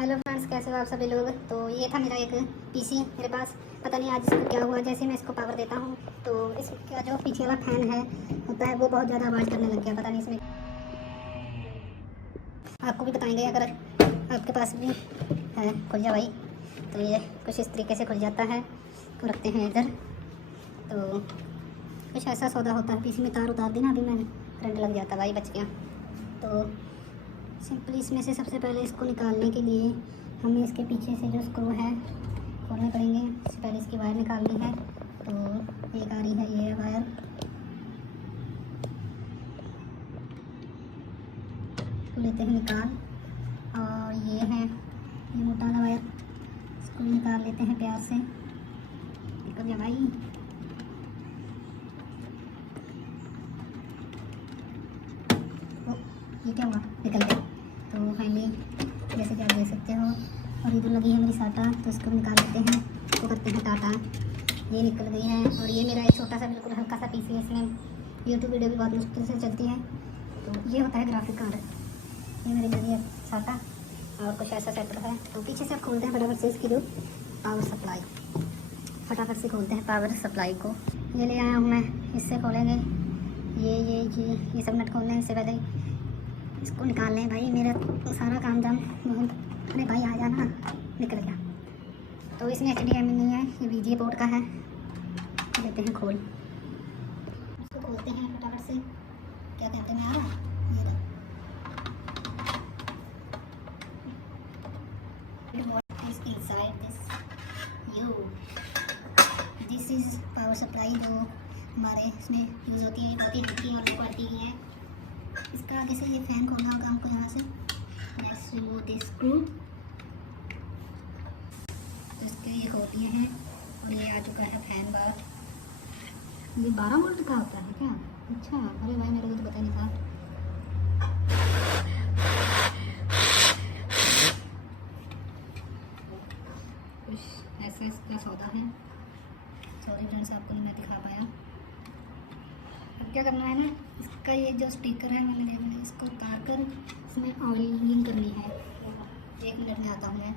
Hello friends, कैसे हो आप सभी लोग। तो ये था मेरा एक पीसी मेरे पास। पता नहीं आज इसको क्या हुआ। जैसे मैं इसको पावर देता हूँ तो इसका जो पीछे वाला फैन है होता है वो बहुत ज़्यादा आवाज़ करने लग गया। पता नहीं इसमें, आपको भी बताएंगे अगर आपके पास भी है। खुल जा भाई। तो ये कुछ इस तरीके से खुल जाता है। तो रखते हैं इधर। तो कुछ ऐसा सौदा होता है। पीसी में तार उतार दी ना अभी मैंने, करंट लग जाता भाई, बच गया। तो सिंपली इसमें से सबसे पहले इसको निकालने के लिए हमें इसके पीछे से जो स्क्रू है खोलने पड़ेंगे। इससे पहले इसकी वायर निकालनी है। तो एक आ रही है ये वायर, इसको लेते हैं निकाल। और ये है ये मोटा वाला वायर, इसको भी निकाल लेते हैं प्यार से। निकल गया भाई। ओ, ये क्या हुआ, निकल गया। तो फाइनली जैसे कि आप देख सकते हो। और इधर लगी है मेरी साटा, तो इसको निकाल लेते हैं। इसको करते हैं टाटा। ये निकल गई है। और ये मेरा एक छोटा सा बिल्कुल हल्का सा पीसी है। इसमें यूट्यूब वीडियो भी बहुत मुश्किल से चलती है। तो ये होता है ग्राफिक कार्ड। ये मेरी लगी है साटा और कुछ ऐसा सेटअप है। तो पीछे से आप खोलते हैं फटाफट से इसकी जो पावर सप्लाई, फटाफट से खोलते हैं पावर सप्लाई को। ये ले आया हूँ मैं, इससे खोलेंगे। ये सब नट खोलने से पहले इसको निकाल लें भाई। मेरा तो सारा काम जाम बहुत। अरे भाई आ जाना, निकल गया। तो इसमें HDMI नहीं है, ये VGA पोर्ट का है। लेते हैं खोल, इसको खोलते हैं फटाफट से। क्या कहते हैं यार, दिस इज पावर सप्लाई जो हमारे इसमें यूज़ होती है। बहुत ही हल्की और क्वालिटी की है। इसका आगे से ये फैन खोलना होगा हमको यहाँ से। Let's remove this screw. तो इसके ये खोल दिए हैं और ये आ चुका है फैन बाहर। ये 12 वोल्ट का होता है क्या? अच्छा, अरे भाई मेरे को तो पता नहीं था। कुछ ऐसा इसका सौदा है। सॉरी फ्रेंड्स, आपको नहीं मैं दिखा पाया। अब क्या करना है ना, इसका ये जो स्टिकर है मैंने इसको उतार कर इसमें ऑयलिंग करनी है। 1 मिनट में आता हूँ मैं।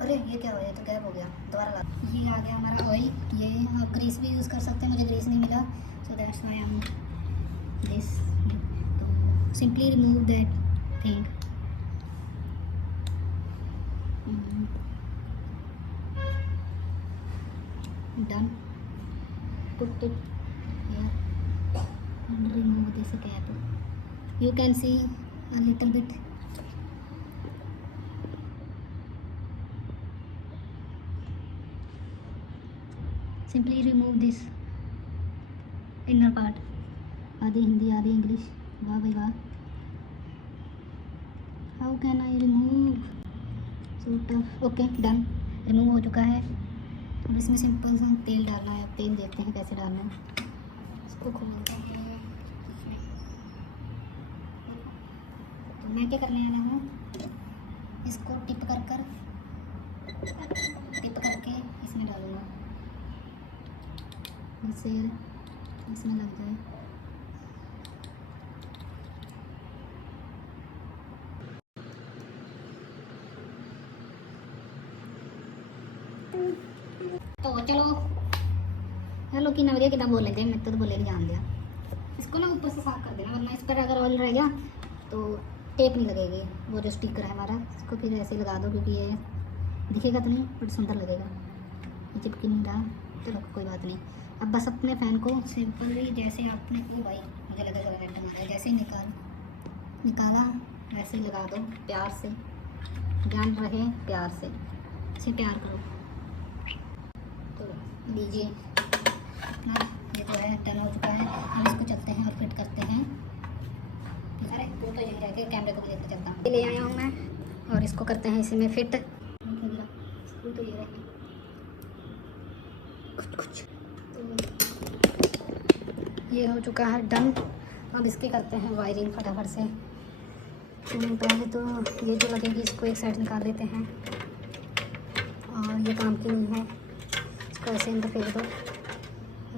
अरे ये क्या हो गया, तो गैप हो गया, दोबारा ला। ये आ गया हमारा ऑयल। ये आप ग्रीस भी यूज़ कर सकते हैं, मुझे ग्रीस नहीं मिला, so that's why I am this. तो simply remove that thing. Done. Put it here and remove this cap. You can see a little bit. Simply remove this inner part. आधी हिंदी आधी English, वाह भाई वाह। How can I remove? So tough. Okay, done. Remove हो चुका है। अब इसमें सिंपल सा तेल डालना है। तेल देखते हैं कैसे डालना है। इसको खोलते हैं। तो मैं क्या करने वाला हूँ, इसको टिप करके इसमें डालूँगा, जिससे इसमें लग जाए। तो चलो हेलो कि नवरिया कितना बोल लेते हैं, मैं तो बोले नहीं जान दिया। इसको ना ऊपर से साफ कर देना, वरना इस पर अगर ऑयल रह गया तो टेप नहीं लगेगी। वो जो स्टिकर है हमारा, इसको फिर ऐसे लगा दो, क्योंकि ये दिखेगा तो नहीं बट सुंदर लगेगा। ये चिपकी नहीं रहा, चलो कोई बात नहीं। अब बस अपने फ़ैन को सिंपली जैसे आपने को भाई मुझे लगा करंट हमारा जैसे ही निकाला वैसे ही लगा दो प्यार से। ध्यान रहे प्यार से, इसे प्यार करो। तो लीजिए अपना ये जो है टर्न हो चुका है। हम इसको चलते हैं और फिट करते हैं। अरे वो तो यही रह गए, कैमरे को भी लेकर चलता हूँ। ले आया हूँ मैं और इसको करते हैं इसी में फिट। तो ये रहे कुछ तो ये हो चुका है डन। अब इसकी करते हैं वायरिंग फटाफट से। तो पहले तो ये जो लगेगी इसको एक साइड निकाल देते हैं। और ये काम की नहीं है, इसको ऐसे अंदर फेंक दो।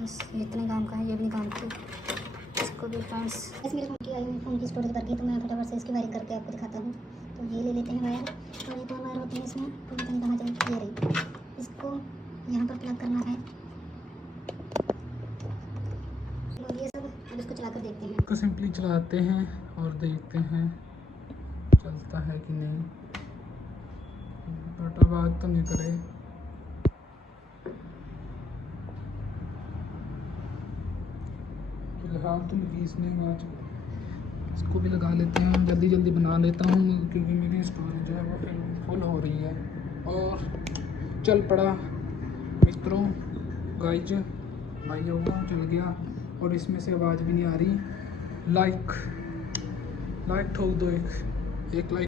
बस ये इतने काम का है, ये भी काम की। इसको भी फ्रेंड्स मेरे फ़ोन की आई हुई फ़ोन की स्टोरेज करके, तो मैं फटाफट से इसकी वायरिंग करके आपको दिखाता हूँ। तो ये ले लेते हैं वायर। और एक और वायर होती है इसमें, तो पता नहीं कहाँ जाए, ये रही। इसको यहाँ पर प्लग करना है। तो ये सब अब इसको चला कर देखते हैं। इसको सिंपली चलाते हैं और देखते हैं चलता है कि नहीं, बट आवाज़ तो नहीं करे। फिलहाल तो मेरी इसने आवाज़, इसको भी लगा लेते हैं, जल्दी जल्दी बना लेता हूँ क्योंकि मेरी स्टोरेज जो है वो फुल हो रही है। और चल पड़ा मित्रों, गाइज भाइयों, चल गया और इसमें से आवाज़ भी नहीं आ रही। लाइक ठोक दो, एक लाइक।